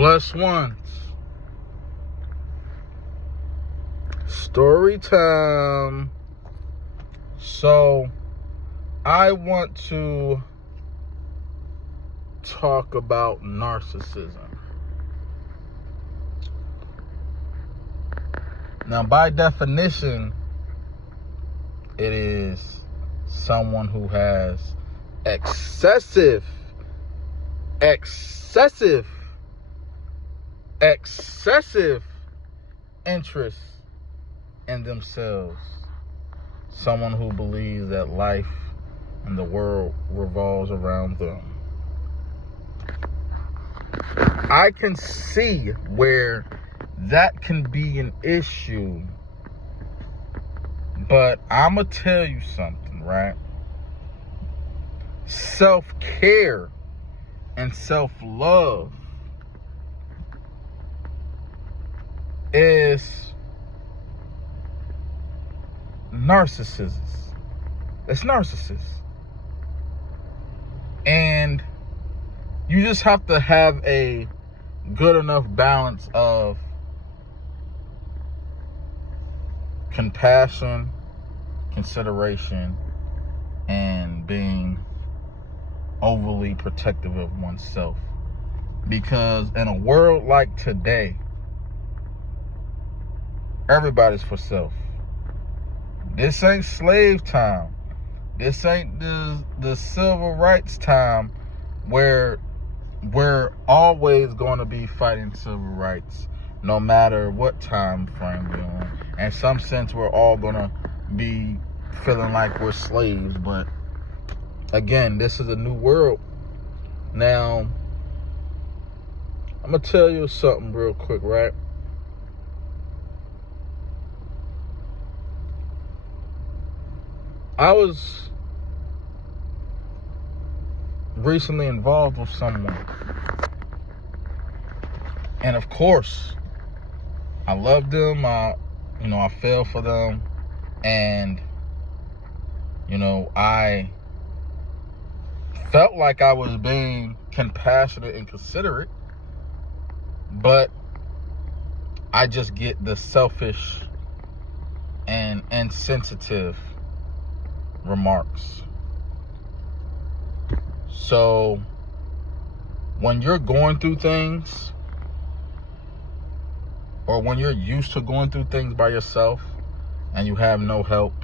Blessed ones. Story time. So, I want to talk about narcissism. Now, by definition, it is someone who has excessive interest in themselves. Someone who believes that life and the world revolves around them. I can see where that can be an issue, but I'm going to tell you something, right? Self-care and self-love is narcissism. It's narcissist. And you just have to have a good enough balance of compassion, consideration, and being overly protective of oneself. Because in a world like today, everybody's for self. This ain't slave time. This ain't the civil rights time where we're always going to be fighting civil rights, no matter what time frame we're on. In some sense, we're all going to be feeling like we're slaves. But again, this is a new world. Now, I'm going to tell you something real quick, right? I was recently involved with someone. And of course, I loved them. I fell for them. And, I felt like I was being compassionate and considerate. But I just get the selfish and insensitive remarks. So when you're going through things, or when you're used to going through things by yourself and you have no help,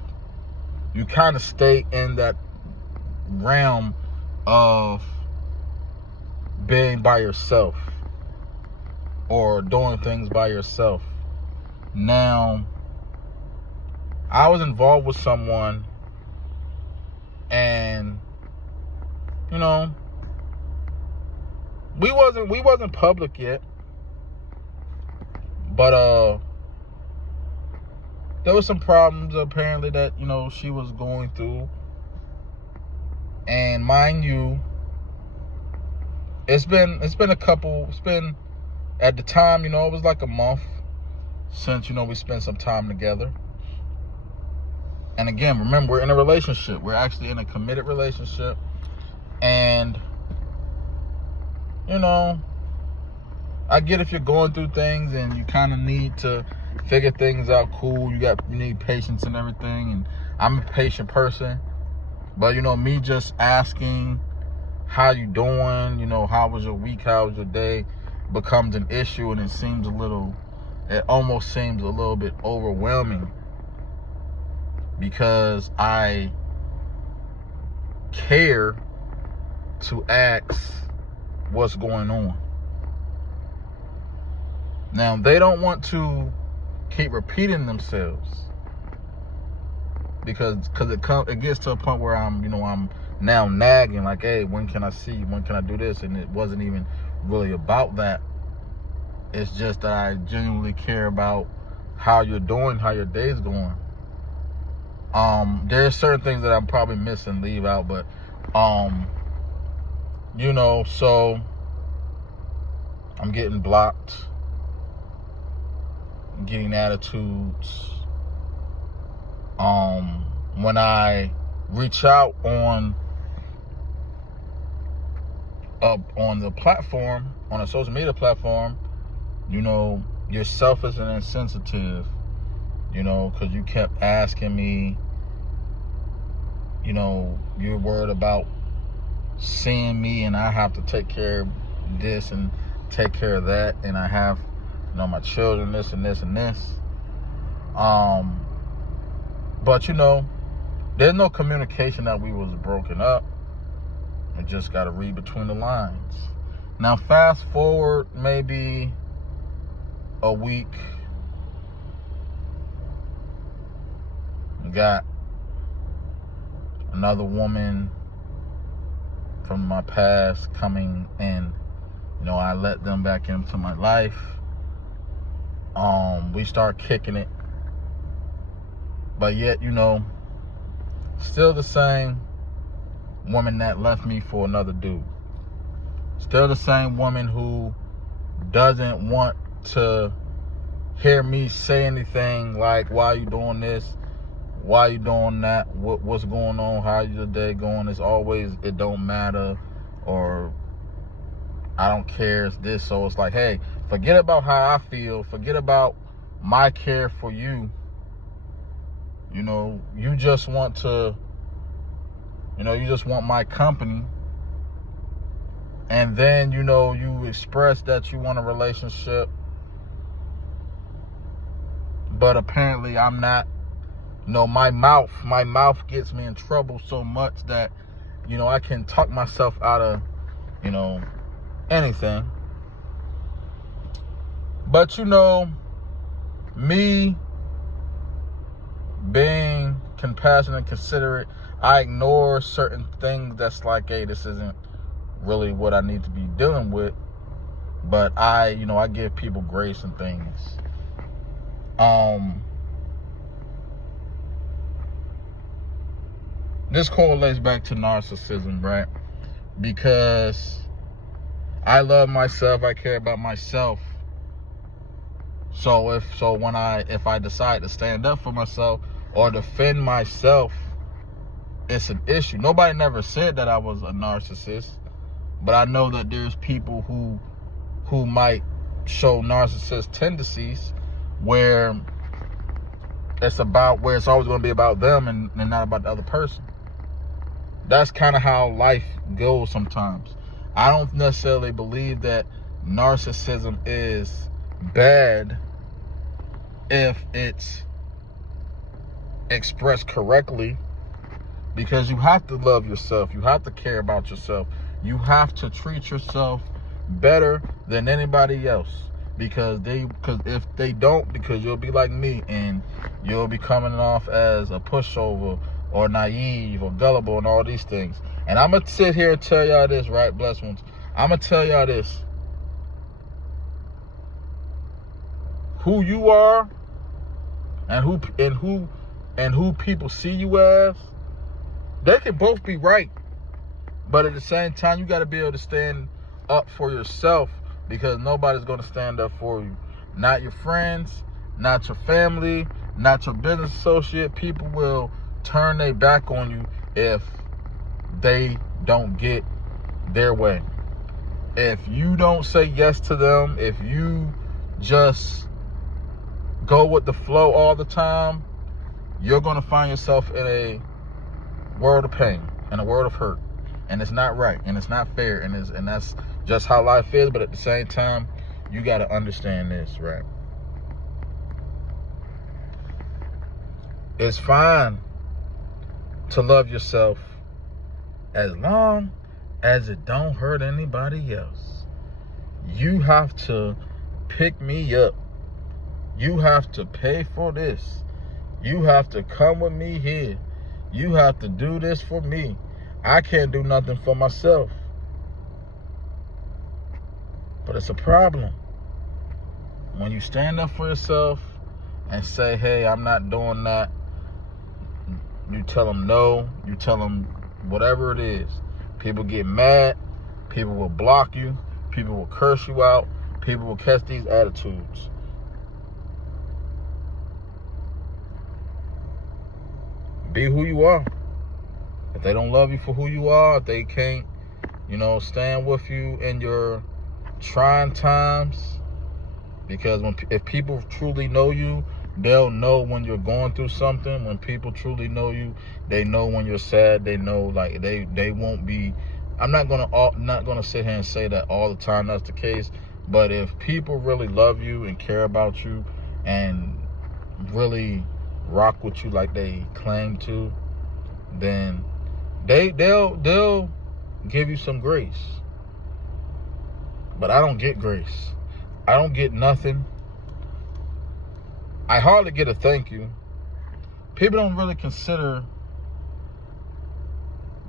you kind of stay in that realm of being by yourself or doing things by yourself. Now, I was involved with someone, and we wasn't public yet, but there was some problems apparently that she was going through. And mind you, it's been at the time, it was like a month since we spent some time together. And again, remember, we're in a relationship. We're actually in a committed relationship. And, I get if you're going through things and you kind of need to figure things out cool. You need patience and everything. And I'm a patient person. But, me just asking, how you doing? How was your week? How was your day? Becomes an issue, and it almost seems a little bit overwhelming. Because I care to ask what's going on. Now, they don't want to keep repeating themselves because it gets to a point where I'm now nagging, like, hey, when can I see you? When can I do this? And it wasn't even really about that. It's just that I genuinely care about how you're doing, how your day's going. There are certain things that I'm probably missing, leave out, but, so I'm getting blocked, getting attitudes. When I reach out on up on the platform, on a social media platform, you know, you're selfish and insensitive, you know, because you kept asking me, you know, you're worried about seeing me and I have to take care of this and take care of that, and I have, you know, my children, this and this and this. But, you know, there's no communication that we was broken up. I just got to read between the lines. Now, fast forward maybe a week. We got another woman from my past coming in. You know, I let them back into my life. We start kicking it. But yet, you know, still the same woman that left me for another dude. Still the same woman who doesn't want to hear me say anything like, why are you doing this? Why are you doing that? What's going on? How's your day going? It's always, it don't matter, or I don't care, it's this. So it's like, hey, forget about how I feel. Forget about my care for you. You know, you just want to, you know, you just want my company. And then, you know, you express that you want a relationship. But apparently I'm not, you know, my mouth gets me in trouble so much that, you know, I can talk myself out of, you know, anything. But, you know, me being compassionate and considerate, I ignore certain things that's like, hey, this isn't really what I need to be dealing with. But I, you know, I give people grace and things. This correlates back to narcissism, right? Because I love myself, I care about myself. So if I decide to stand up for myself or defend myself, it's an issue. Nobody never said that I was a narcissist, but I know that there's people who might show narcissist tendencies where it's always going to be about them and not about the other person. That's kind of how life goes sometimes. I don't necessarily believe that narcissism is bad if it's expressed correctly, because you have to love yourself. You have to care about yourself. You have to treat yourself better than anybody else, because if they don't, because you'll be like me and you'll be coming off as a pushover or naive or gullible and all these things. And I'm gonna sit here and tell y'all this, right, blessed ones? I'm gonna tell y'all this. Who you are and who people see you as, they can both be right. But at the same time, you got to be able to stand up for yourself, because nobody's going to stand up for you. Not your friends, not your family, not your business associate. People will turn their back on you if they don't get their way. If you don't say yes to them, if you just go with the flow all the time, you're going to find yourself in a world of pain and a world of hurt. And it's not right, and it's not fair, and that's just how life is. But at the same time, you got to understand this, right? It's fine to love yourself as long as it don't hurt anybody else. You have to pick me up. You have to pay for this. You have to come with me here. You have to do this for me. I can't do nothing for myself. But it's a problem when you stand up for yourself and say, hey, I'm not doing that. You tell them no. You tell them whatever it is. People get mad. People will block you. People will curse you out. People will catch these attitudes. Be who you are. If they don't love you for who you are, if they can't stand with you in your trying times. Because if people truly know you, they'll know when you're going through something. When people truly know you, they know when you're sad. They know, like, they won't be. I'm not gonna sit here and say that all the time that's the case. But if people really love you and care about you and really rock with you like they claim to, then they'll give you some grace. But I don't get grace. I don't get nothing. I hardly get a thank you. People don't really consider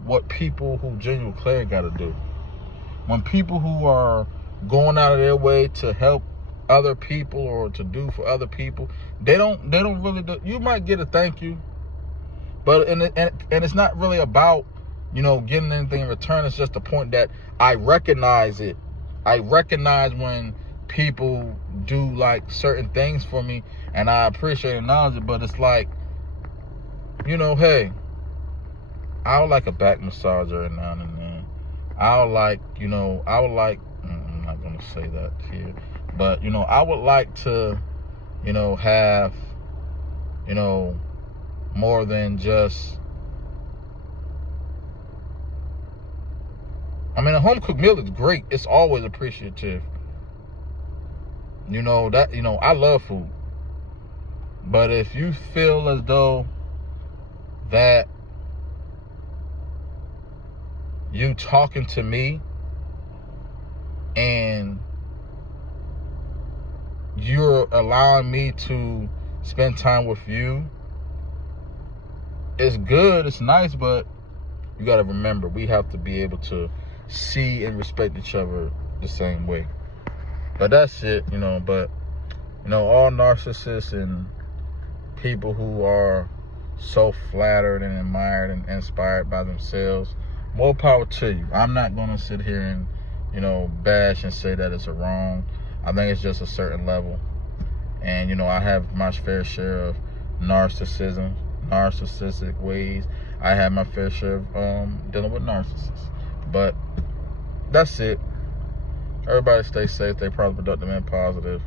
what people who genuinely care got to do. When people who are going out of their way to help other people or to do for other people, they don't really do. You might get a thank you, but and it's not really about getting anything in return. It's just the point that I recognize it. I recognize when people do like certain things for me, and I appreciate and acknowledge it. But it's like, hey, I would like a back massage every now and then. I would like, I'm not gonna say that here, but I would like to, have, more than just. I mean, a home cooked meal is great. It's always appreciative. I love food. But if you feel as though that you talking to me and you're allowing me to spend time with you, it's good, it's nice, but you got to remember, we have to be able to see and respect each other the same way. But that's it, but all narcissists and people who are so flattered and admired and inspired by themselves, more power to you. I'm not going to sit here and bash and say that it's wrong. I think it's just a certain level. And I have my fair share of narcissistic ways. I have my fair share of dealing with narcissists. But that's it. Everybody stay safe, stay productive and positive.